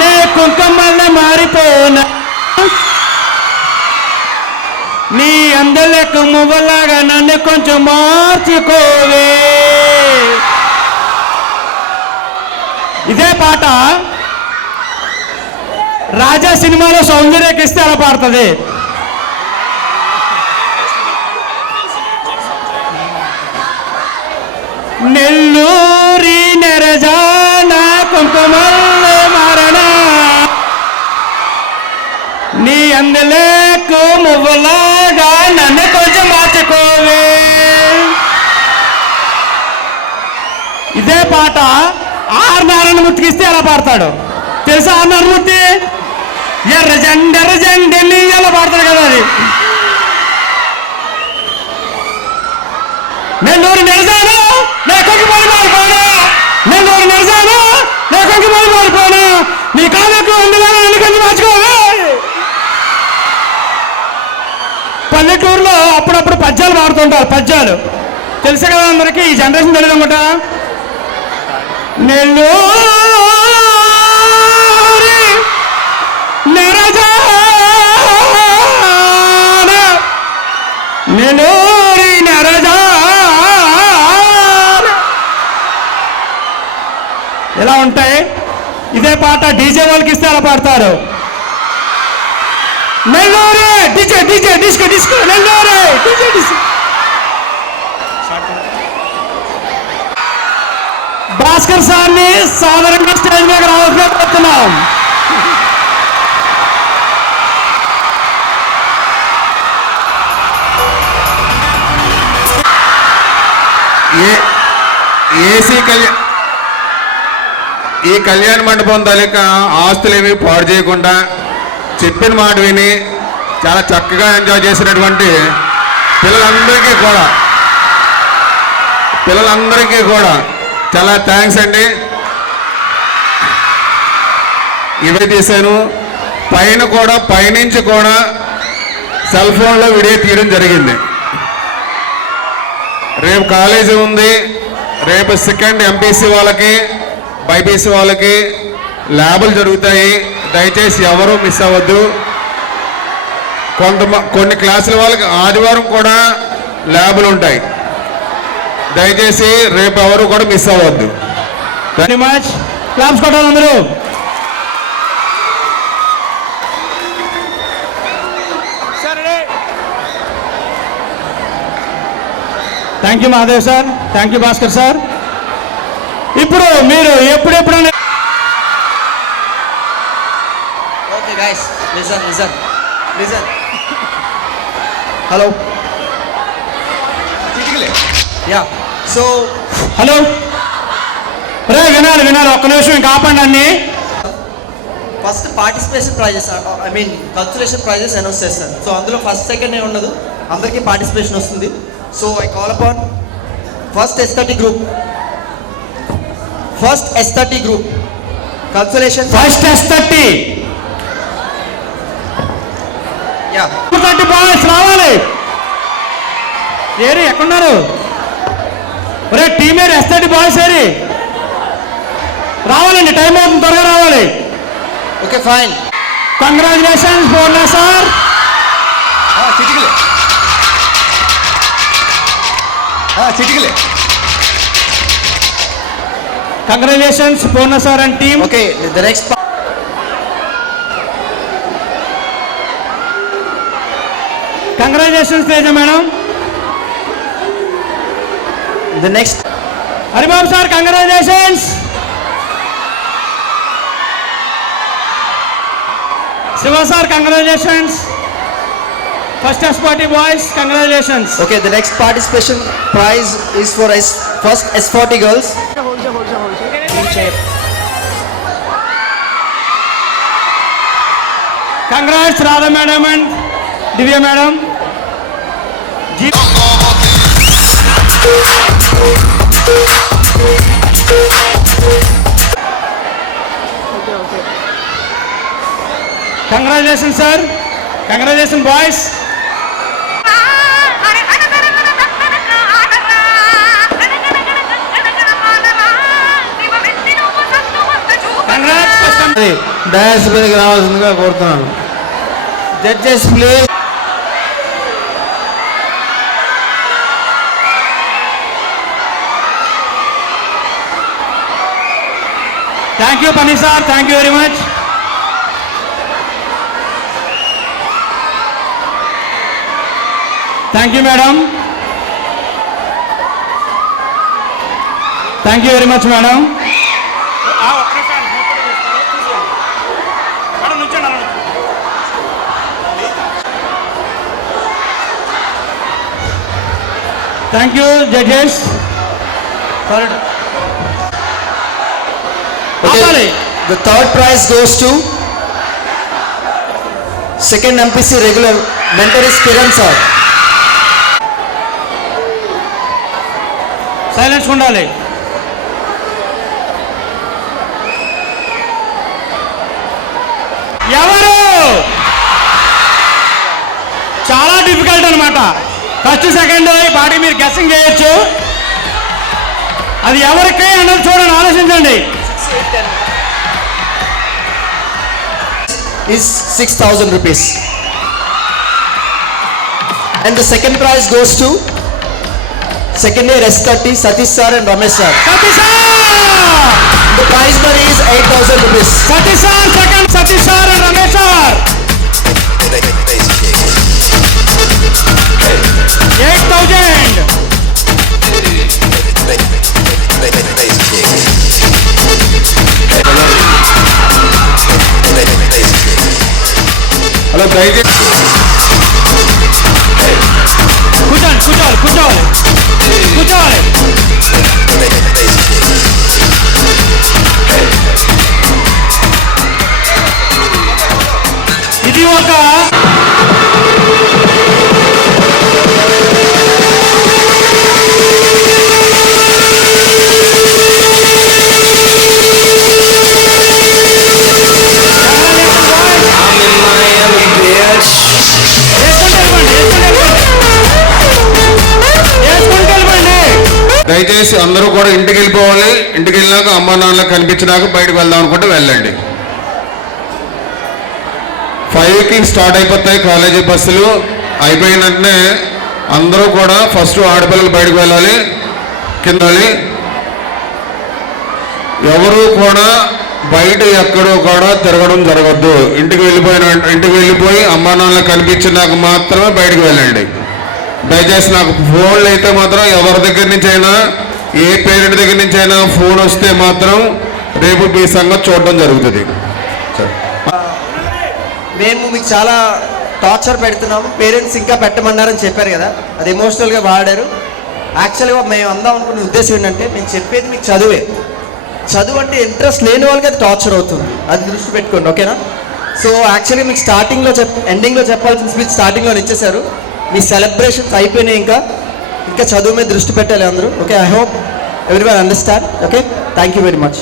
నే కుంకుమల్ల మారిపోనా నీ అందలకు మువ్వలాగా నన్ను కొంచెం మార్చుకోవే. ఇదే పాట రాజా సినిమాలో సౌందర్యకిస్తే అలా పాడుతుంది. నెల్లూరి నెరజాన కుంకుమల్ల మరణ నీ అందలకు మువ్వలాగా నన్ను కొంచెం మార్చుకోవే. ఇదే పాట ఆర్ నారాయణమూర్తికి ఇస్తే ఎలా పాడతాడు తెలుసా? ఆర్ నారాయణమూర్తి ఎర్రజండి ఎలా పాడతాడు కదా అది. నెల్లూరు నెరజాను నే కొంచెం మారిపోనా నెల్లూరు నెరజాను నే కొంచెం మారిపోనా నీ కాలకు అందులో నన్ను కొంచెం మార్చుకోవే. పల్లెటూరులో అప్పుడప్పుడు పద్యాలు పాడుతుంటారు. పద్యాలు తెలుసు కదా అందరికీ, ఈ జనరేషన్ తెలియదు అనమాట. నెల్లూరి నెరజాన నెల్లూరి నెరజాన ఎలా ఉంటాయి. ఇదే పాట డీజే వాళ్ళకి ఇస్తే అలా పాడతారు. నెల్లూరే డిజే డిజే డిస్కో డిస్కో నెల్లూరే డిజే డిస్కో. భాస్కర్ సార్ని సాధారణంగా స్టేజ్ మీద రావాల్సిన కోరుతున్నాం. ఈ కళ్యాణ మండపం తాలూకా ఆస్తులేమి పాడు చేయకుండా చెప్పిన మాట విని చాలా చక్కగా ఎంజాయ్ చేసినటువంటి పిల్లలందరికీ కూడా చాలా థ్యాంక్స్ అండి. ఇవే తీశాను. పైనుంచి కూడా సెల్ ఫోన్లో వీడియో తీయడం జరిగింది. రేపు కాలేజీ ఉంది. రేపు సెకండ్ ఎంపీసీ వాళ్ళకి బైపీసీ వాళ్ళకి ల్యాబులు జరుగుతాయి. దయచేసి ఎవరూ మిస్ అవ్వద్దు. కొన్ని క్లాసుల వాళ్ళకి ఆదివారం కూడా ల్యాబులు ఉంటాయి. దయచేసి రేపు ఎవరు కూడా మిస్ అవ్వద్దు. Very much. క్లాప్స్ కొట్టాలి అందరూ. Thank you Mahadev sir, thank you Bhaskar sir. ఇప్పుడు మీరు ఎప్పుడెప్పుడైనా Okay guys, listen. Hello. Yeah. So. Hello రే వినాలి ఒక్క నిమిషం ఇంకా ఆపండి అన్ని. First participation prizes consolation prizes announce చేస్తారు. సో అందులో ఫస్ట్ సెకండ్ ఏ ఉండదు, అందరికీ పార్టిసిపేషన్ వస్తుంది. So I call upon first S30 group consolation. First S30 యా 30 బాయ్స్ రావాలి. ఏరి ఎక్కడున్నారు? ఒరే టీమేర్ S30 బాయ్స్ ఏరి రావాలండి, టైం అవుతుంది, త్వరగా రావాలి. Okay fine. Congratulations Purna sir. చిటికలే. Congratulations Purna sir and team. Okay the next. Congratulations Teja madam. The next Haribabu sir congratulations. Shiva sir congratulations. First S40 boys congratulations. Okay, the next participation prize is for first S40 girls. Congrats Radha madam and Divya madam. Congratulations sir. Congratulations boys. Congrats. Dance మీదకి రావాల్సిందిగా కోరుతున్నాను. Judges please. Thank you పని sir, thank you very much. Thank you madam, thank you very much madam. Thank you judges. Okay, the third prize goes to second MPC regular mentor is Kiran sir. Silence ఉండాలి. ఎవరు? చాలా difficult అనమాట. First second ఈ పాటి మీరు guessing చేయొచ్చు. అది ఎవరికి అన్నది చూడండి, ఆలోచించండి. Is 6,000 rupees. And the second prize goes to second year S30 Satish sir and Ramesh sir. Satish sir, The prize money is 8,000 rupees. Satish sir second, Satish sir and Ramesh sir 8,000. Hello దయచేసి కూర్చోండి, కూర్చోవాలి, కూర్చోవాలి, కూర్చోవాలి. ఇది ఒక దయచేసి అందరూ కూడా ఇంటికి వెళ్ళిపోవాలి. ఇంటికి వెళ్ళినాక అమ్మ నాన్న కనిపించినాక బయటకు వెళ్దాం అనుకుంటే వెళ్ళండి. 5కి స్టార్ట్ అయిపోతాయి కాలేజీ బస్సులు. అయిపోయిన వెంటనే అందరూ కూడా ఫస్ట్ ఆడపిల్లలు బయటకు వెళ్ళాలి, కింద. ఎవరు కూడా బయట ఎక్కడో కూడా తిరగడం జరగద్దు. ఇంటికి వెళ్ళిపోయి అమ్మా నాన్న కనిపించినాక మాత్రమే బయటకు వెళ్ళండి. దయచేసి నాకు ఫోన్లు అయితే మాత్రం ఎవరి దగ్గర నుంచి అయినా, ఏ పేరెంట్ దగ్గర నుంచి అయినా ఫోన్ వస్తే మాత్రం రేపు మీ సంగతి చూడడం జరుగుతుంది. మేము మీకు చాలా టార్చర్ పెడుతున్నాము. పేరెంట్స్ ఇంకా పెట్టమన్నారని చెప్పారు కదా, అది ఎమోషనల్గా వాడారు. యాక్చువల్గా మేము అందాం అనుకున్న ఉద్దేశం ఏంటంటే, మేము చెప్పేది మీకు చదువే. చదువు అంటే ఇంట్రెస్ట్ లేని వాళ్ళకి అది టార్చర్ అవుతుంది, అది దృష్టి పెట్టుకోండి, ఓకేనా? సో యాక్చువల్లీ మీకు స్టార్టింగ్లో ఎండింగ్లో చెప్పాల్సిన స్పీచ్ స్టార్టింగ్లో ఇచ్చేశారు. మీ సెలబ్రేషన్స్ అయిపోయినాయి, ఇంకా చదువు మీద దృష్టి పెట్టాలి అందరూ. Okay, I hope everyone understand. Okay, thank you very much.